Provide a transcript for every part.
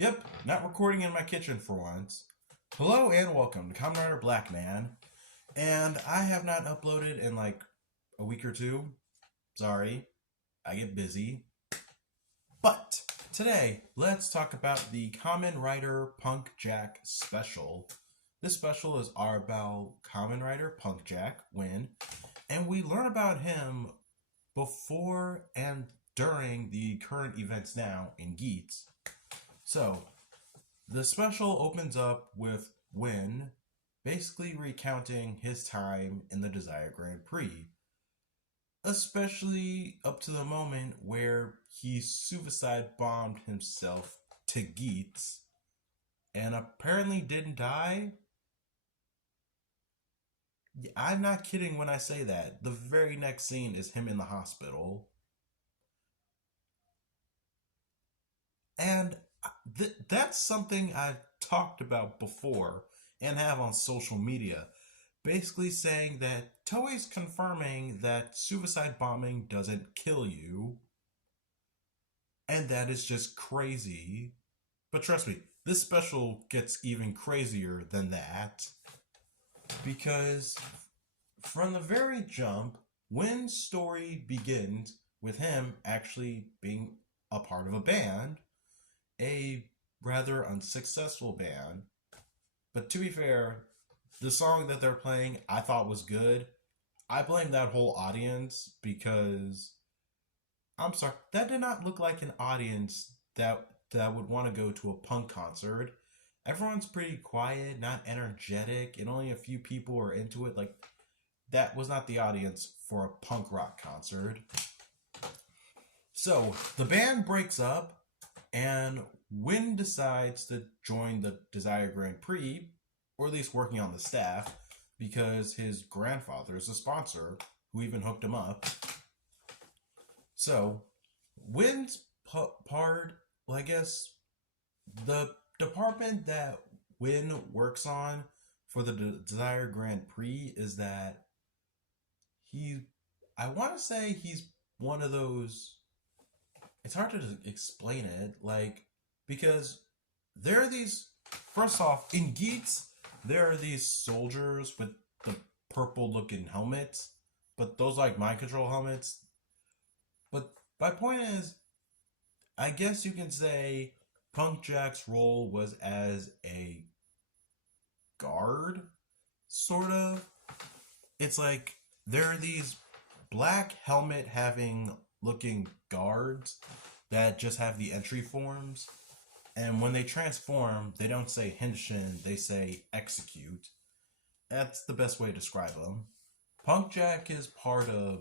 Yep, not recording in my kitchen for once. Hello and welcome to KamenRider Blackman. And I have not uploaded in like a week or two. Sorry, I get busy. But today, let's talk about the KamenRider PunkJack Special. This special is about Kamen Rider PunkJack Win, and we learn about him before and during the current events now in Geats. So, the special opens up with Win basically recounting his time in the Desire Grand Prix, especially up to the moment where he suicide bombed himself to Geats and apparently didn't die. I'm not kidding when I say that. The very next scene is him in the hospital. And that's something I've talked about before and have on social media. Basically saying that Toei's confirming that suicide bombing doesn't kill you. And that is just crazy. But trust me, this special gets even crazier than that. Because from the very jump, Win's story begins with him actually being a part of a band. A rather unsuccessful band. But to be fair, the song that they're playing I thought was good. I blame that whole audience because I'm sorry, that did not look like an audience that would want to go to a punk concert. Everyone's pretty quiet, not energetic, and only a few people are into it. Like, that was not the audience for a punk rock concert. So, the band breaks up, and Win decides to join the Desire Grand Prix, or at least working on the staff, because his grandfather is a sponsor who even hooked him up. So, Win's part, well, I guess, the department that Win works on for the Desire Grand Prix is that I want to say he's one of those, it's hard to explain it, like, because there are these, first off, in Geats, there are these soldiers with the purple looking helmets, but those like mind control helmets. But my point is, I guess you can say PunkJack's role was as a guard, sort of. It's like there are these black helmet having looking guards that just have the entry forms, and when they transform, they don't say Henshin, they say execute. That's the best way to describe them. PunkJack is part of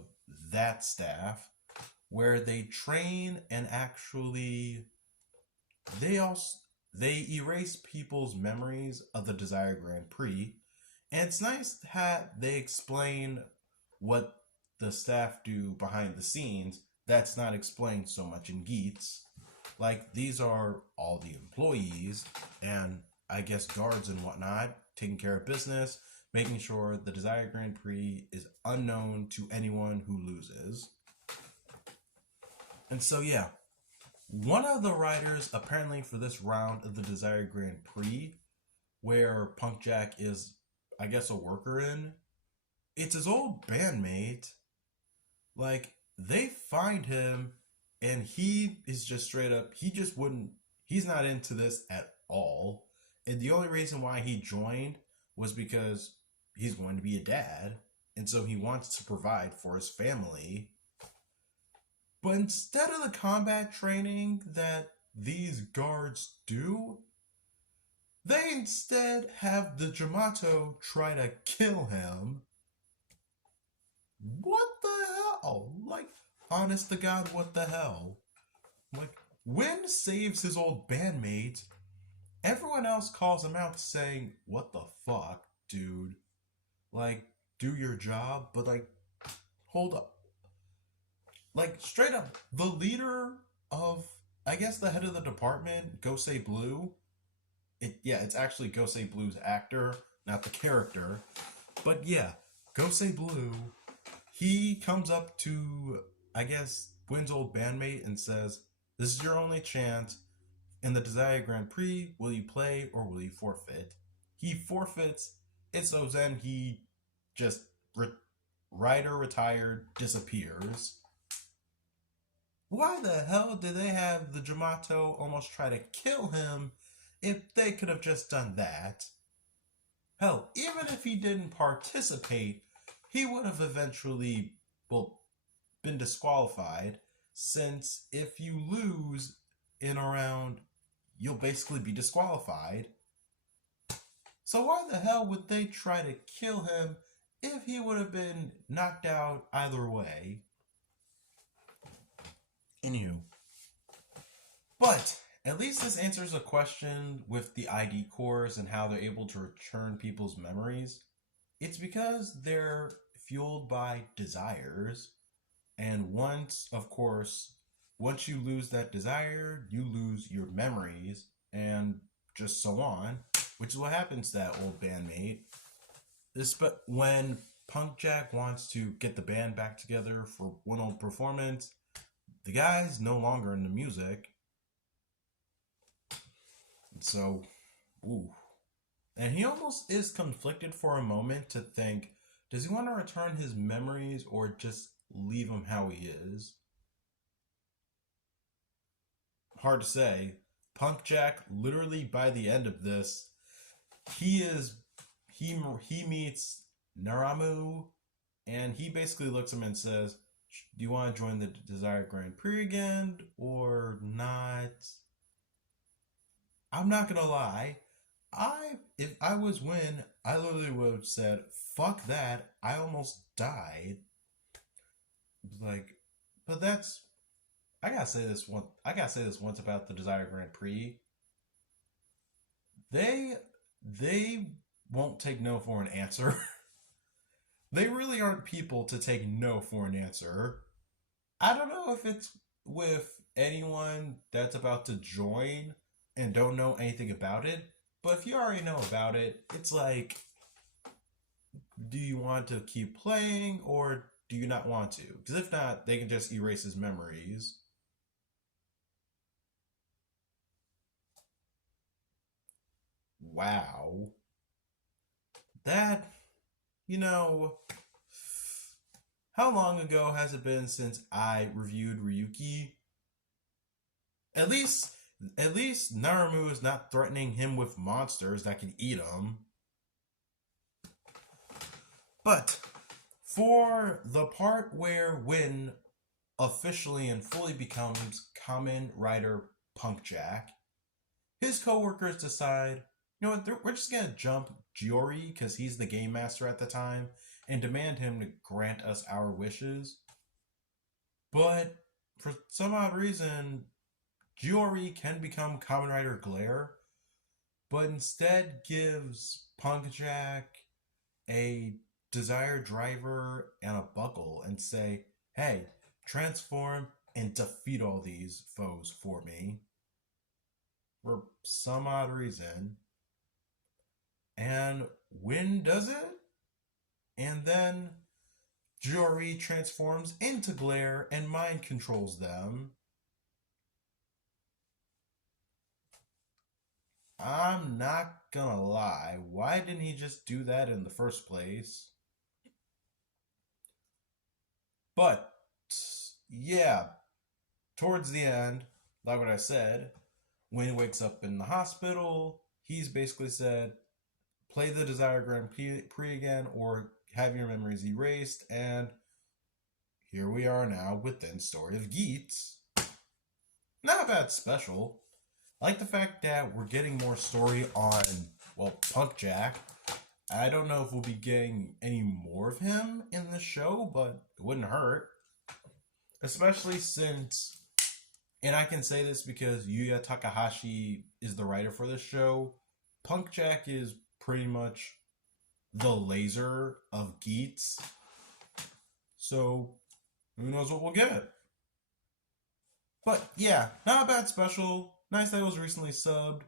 that staff where they train and actually they erase people's memories of the Desire Grand Prix, and it's nice that they explain what the staff do behind the scenes that's not explained so much in Geats. Like, these are all the employees and I guess guards and whatnot, taking care of business, making sure the Desire Grand Prix is unknown to anyone who loses. And so yeah, one of the riders apparently for this round of the Desire Grand Prix, where PunkJack is, I guess, a worker in, it's his old bandmate. Like, they find him and he is just straight up, he's not into this at all. And the only reason why he joined was because he's going to be a dad, and so he wants to provide for his family. But instead of the combat training that these guards do, they instead have the Jamato try to kill him. What the hell? Like, honest to God, what the hell? Like, Win saves his old bandmate. Everyone else calls him out saying, what the fuck, dude? Like, do your job, but like, hold up. Like, straight up, the leader of, I guess the head of the department, Gosei Blue. It's actually Gosei Blue's actor, not the character. But yeah, Gosei Blue, he comes up to, I guess, Win's old bandmate and says, this is your only chance. In the Desire Grand Prix, will you play or will you forfeit? He forfeits, and so then he just rider retired disappears. Why the hell did they have the Jamato almost try to kill him if they could have just done that? Hell, even if he didn't participate, he would have eventually, well, been disqualified, since if you lose in a round, you'll basically be disqualified. So why the hell would they try to kill him if he would have been knocked out either way? Anywho. But at least this answers a question with the ID cores and how they're able to return people's memories. It's because they're fueled by desires. And once you lose that desire, you lose your memories and just so on, which is what happens to that old bandmate. When PunkJack wants to get the band back together for one old performance, the guy's no longer in the music. So, ooh. And he almost is conflicted for a moment to think, does he want to return his memories or just leave him how he is? Hard to say. PunkJack, literally by the end of this, he meets Naramu, and he basically looks at him and says, do you want to join the Desire Grand Prix again or not? I'm not gonna lie. If I was Win, I literally would have said, fuck that. I almost died. Like, but that's, I gotta say this once about the Desire Grand Prix. They won't take no for an answer. They really aren't people to take no for an answer. I don't know if it's with anyone that's about to join and don't know anything about it, but if you already know about it, it's like, do you want to keep playing or do you not want to? Because if not, they can just erase his memories. Wow. That, how long ago has it been since I reviewed Ryuki? At least Naramu is not threatening him with monsters that can eat him. But for the part where Win officially and fully becomes KamenRider PunkJack, his co-workers decide, you know what, we're just gonna jump Giori, because he's the game master at the time, and demand him to grant us our wishes. But for some odd reason, Giori can become Kamen Rider Glare, but instead gives PunkJack a Desire Driver and a buckle and say, hey, transform and defeat all these foes for me. For some odd reason. And Win does it, and then Giori transforms into Glare and mind controls them. I'm not gonna lie, why didn't he just do that in the first place? But, yeah, towards the end, like what I said, when he wakes up in the hospital, he's basically said, play the Desire Grand Prix again or have your memories erased, and here we are now within Story of Geats. Not a bad special. I like the fact that we're getting more story on, well, PunkJack. I don't know if we'll be getting any more of him in the show, but it wouldn't hurt. Especially since, and I can say this because Yuya Takahashi is the writer for this show, PunkJack is pretty much the laser of Geats. So, who knows what we'll get. But yeah, not a bad special. Nice that it was recently subbed.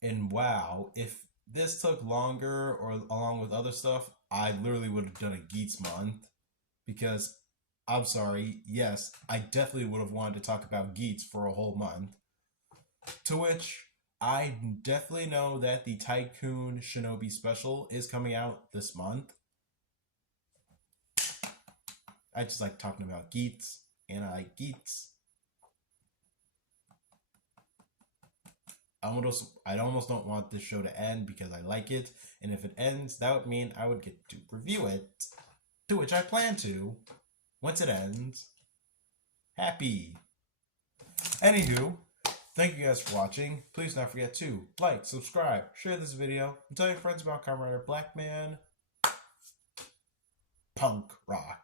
And wow, if this took longer or along with other stuff, I literally would have done a Geats month. Because, I'm sorry, yes, I definitely would have wanted to talk about Geats for a whole month. To which I definitely know that the Tycoon Shinobi Special is coming out this month. I just like talking about Geats, and I like Geats. I almost don't want this show to end because I like it, and if it ends, that would mean I would get to review it, to which I plan to, once it ends. Happy. Anywho, thank you guys for watching. Please don't forget to like, subscribe, share this video, and tell your friends about KamenRider Blackman. Punk rock.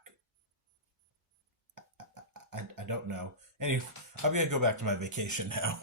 I don't know. Anyway, I'm gonna go back to my vacation now.